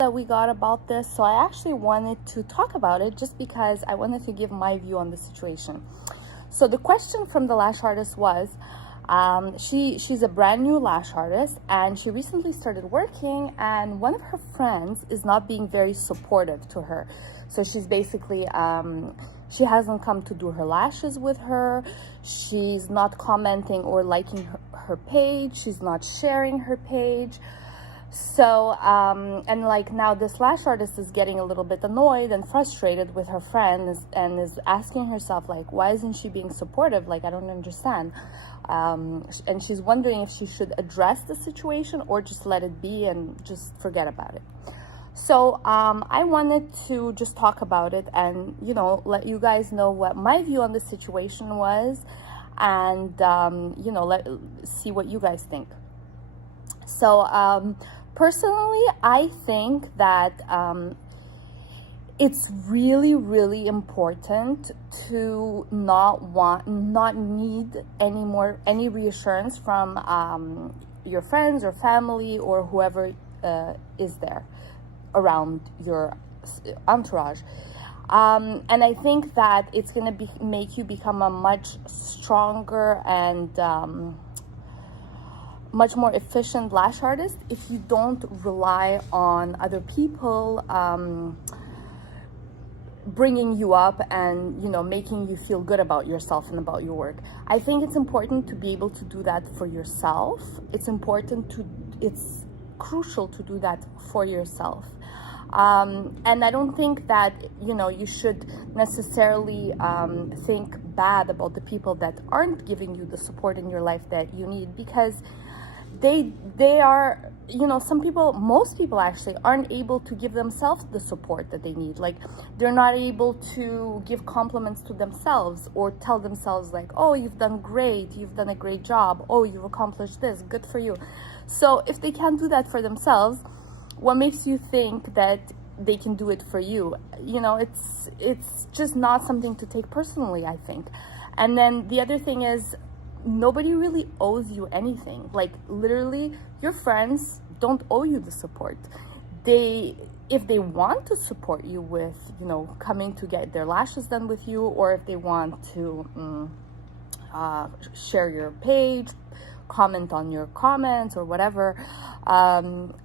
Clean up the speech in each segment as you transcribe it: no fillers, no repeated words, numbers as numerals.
that we got about this, so I actually wanted to talk about it just because I wanted to give my view on the situation. So the question from the lash artist was, she's a brand new lash artist and she recently started working, and one of her friends is not being very supportive to her. So she's basically she hasn't come to do her lashes with her. She's not commenting or liking her page. She's not sharing her page. So and like now this lash artist is getting a little bit annoyed and frustrated with her friend and is asking herself, like, why isn't she being supportive? Like, I don't understand. And she's wondering if she should address the situation or just let it be and just forget about it. So I wanted to just talk about it and, you know, let you guys know what my view on the situation was, and you know, see what you guys think. So personally, I think that it's really, really important to not need any reassurance from your friends or family or whoever is there around your entourage. And I think that it's going to make you become a much stronger and much more efficient lash artist if you don't rely on other people bringing you up and, you know, making you feel good about yourself and about your work. I think it's important to be able to do that for yourself. It's crucial to do that for yourself. And I don't think that, you know, you should necessarily think bad about the people that aren't giving you the support in your life that you need, because they are, you know, most people actually aren't able to give themselves the support that they need. Like, they're not able to give compliments to themselves or tell themselves like, oh, you've done great, you've done a great job, oh, you've accomplished this, good for you. So if they can't do that for themselves, what makes you think that they can do it for you? You know, it's just not something to take personally, I think. And then the other thing is, nobody really owes you anything. Like, literally, your friends don't owe you the support. If they want to support you with, you know, coming to get their lashes done with you, or if they want to share your page, comment on your comments or whatever,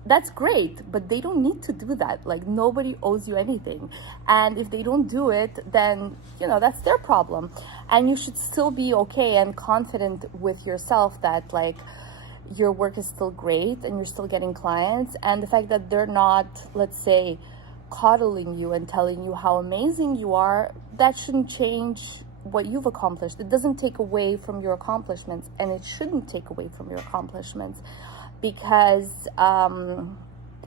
that's great, but they don't need to do that. Like, nobody owes you anything, and if they don't do it, then, you know, that's their problem. And you should still be okay and confident with yourself that, like, your work is still great and you're still getting clients, and the fact that they're not, let's say, coddling you and telling you how amazing you are, that shouldn't change what you've accomplished. It doesn't take away from your accomplishments, and it shouldn't take away from your accomplishments, because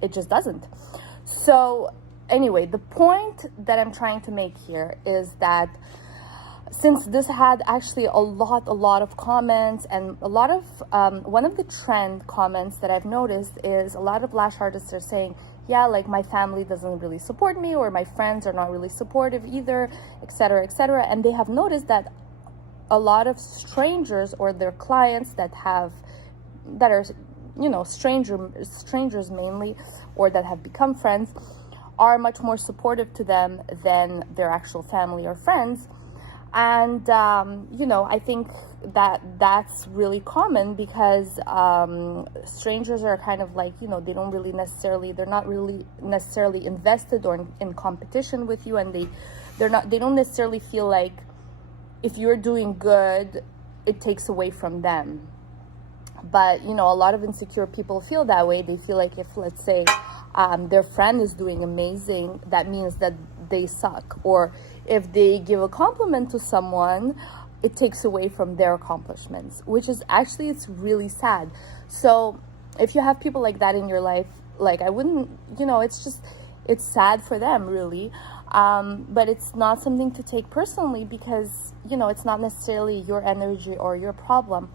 it just doesn't. So anyway, the point that I'm trying to make here is that since this had actually a lot of comments, and a lot of one of the trend comments that I've noticed is a lot of lash artists are saying, yeah, like, my family doesn't really support me, or my friends are not really supportive either, etc., etc. And they have noticed that a lot of strangers or their clients that are, you know, strangers mainly, or that have become friends, are much more supportive to them than their actual family or friends. And you know, I think that's really common, because strangers are kind of like, you know, they're not really necessarily invested or in competition with you, and they don't necessarily feel like if you're doing good, it takes away from them. But, you know, a lot of insecure people feel that way. They feel like if, let's say, their friend is doing amazing, that means that they suck. Or if they give a compliment to someone, it takes away from their accomplishments, which is actually, it's really sad. So if you have people like that in your life, like, I wouldn't, you know, it's sad for them, really. But it's not something to take personally, because, you know, it's not necessarily your energy or your problem.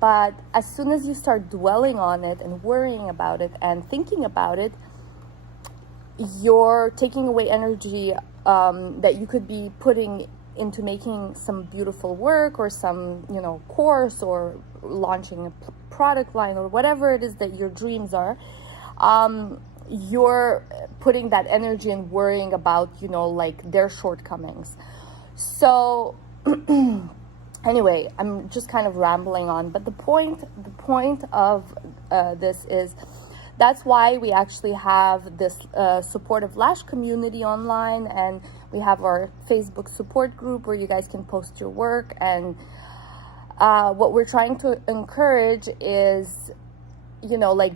But as soon as you start dwelling on it and worrying about it and thinking about it, you're taking away energy that you could be putting into making some beautiful work, or some, you know, course, or launching a product line, or whatever it is that your dreams are. you're putting that energy and worrying about, you know, like their shortcomings. So anyway, I'm just kind of rambling on, but the point of this is, that's why we actually have this supportive lash community online, and we have our Facebook support group where you guys can post your work. And what we're trying to encourage is, you know, like,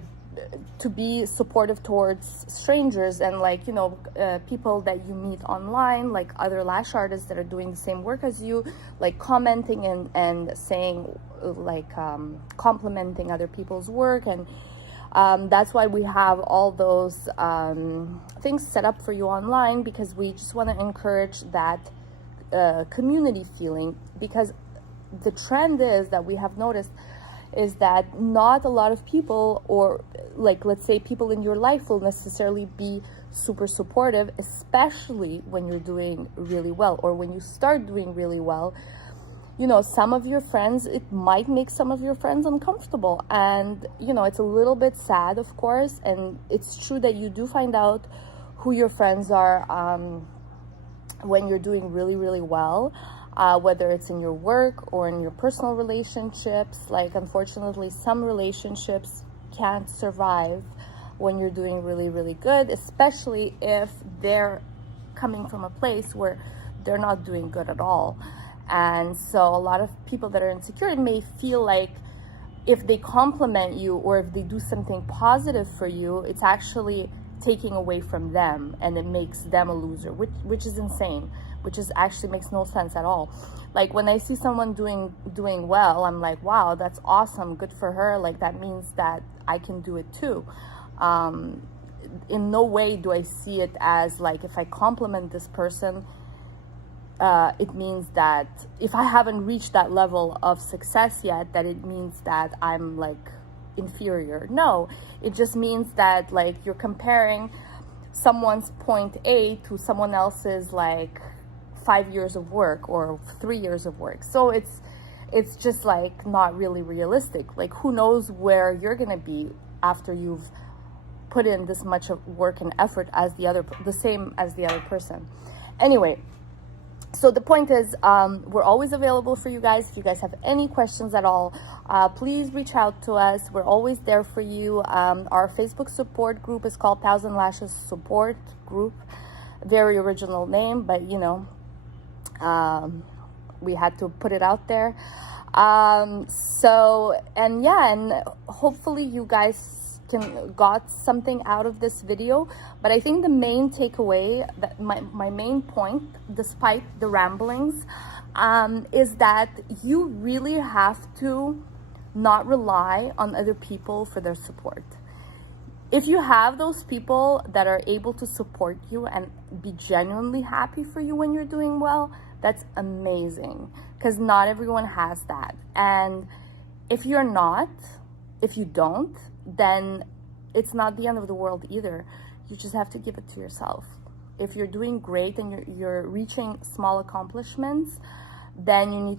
to be supportive towards strangers, and like, you know, people that you meet online, like other lash artists that are doing the same work as you, like commenting and saying, like, complimenting other people's work. And that's why we have all those things set up for you online, because we just want to encourage that community feeling. Because the trend is that we have noticed is that not a lot of people, or like, let's say, people in your life will necessarily be super supportive, especially when you're doing really well, or when you start doing really well. You know, some of your friends, it might make some of your friends uncomfortable, and you know, it's a little bit sad, of course. And it's true that you do find out who your friends are when you're doing really, really well. Whether it's in your work or in your personal relationships. Like, unfortunately, some relationships can't survive when you're doing really, really good, especially if they're coming from a place where they're not doing good at all. And so a lot of people that are insecure may feel like if they compliment you or if they do something positive for you, it's actually taking away from them, and it makes them a loser, which is insane, which is actually makes no sense at all. Like, when I see someone doing well, I'm like, wow, that's awesome, good for her. Like, that means that I can do it too. In no way do I see it as like, if I compliment this person, it means that if I haven't reached that level of success yet, that it means that I'm like inferior. No, it just means that, like, you're comparing someone's point A to someone else's like 5 years of work or 3 years of work. So it's just like not really realistic. Like, who knows where you're gonna be after you've put in this much of work and effort as the same as the other person. Anyway, so the point is, we're always available for you guys. If you guys have any questions at all, please reach out to us. We're always there for you. Our Facebook support group is called 1000 Lashes Support Group. Very original name, but you know, we had to put it out there. So, and yeah, and hopefully you guys got something out of this video. But I think the main takeaway, that my main point, despite the ramblings, is that you really have to not rely on other people for their support. If you have those people that are able to support you and be genuinely happy for you when you're doing well, that's amazing, because not everyone has that. And if you don't, then it's not the end of the world either. You just have to give it to yourself. If you're doing great and you're reaching small accomplishments, then you need